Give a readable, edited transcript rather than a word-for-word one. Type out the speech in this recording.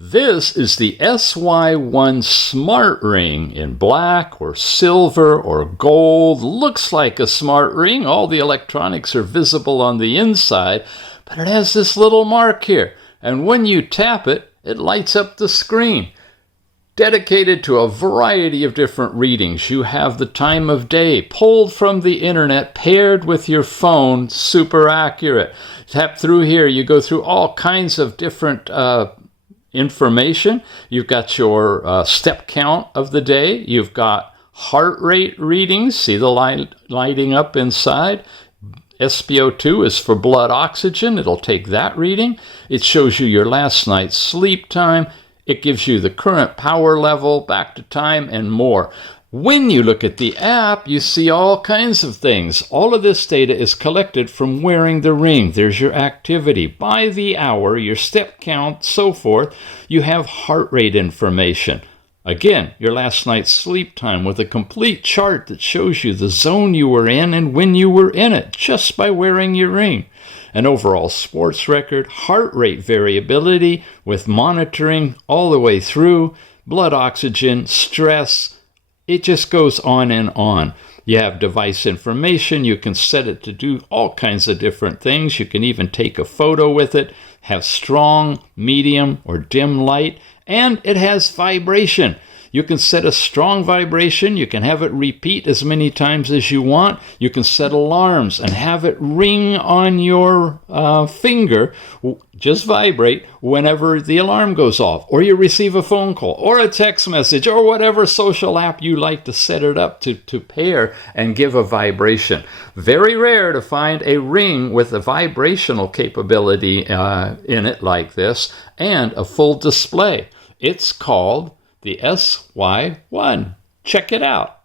This is the SY1 Smart Ring in black or silver or gold. Looks like a smart ring. All the electronics are visible on the inside, but it has this little mark here. And when you tap it, it lights up the screen. Dedicated to a variety of different readings. You have the time of day pulled from the internet, paired with your phone, super accurate. Tap through here, you go through all kinds of different information. You've got your step count of the day. You've got heart rate readings. See the light lighting up inside. SpO2 is for blood oxygen. It'll take that reading. It shows you your last night's sleep time. It gives you the current power level, back to time, and more. When you look at the app, you see all kinds of things. All of this data is collected from wearing the ring. There's your activity. By the hour, your step count, so forth. You have heart rate information. Again, your last night's sleep time with a complete chart that shows you the zone you were in and when you were in it, just by wearing your ring. An overall sports record, heart rate variability with monitoring all the way through, blood oxygen, stress. It just goes on and on. You have device information. You can set it to do all kinds of different things. You can even take a photo with it, have strong, medium, or dim light, and it has vibration. You can set a strong vibration. You can have it repeat as many times as you want. You can set alarms and have it ring on your finger, just vibrate whenever the alarm goes off, or you receive a phone call, or a text message, or whatever social app you like to set it up to pair and give a vibration. Very rare to find a ring with a vibrational capability in it like this, and a full display. It's called the SY1. Check it out.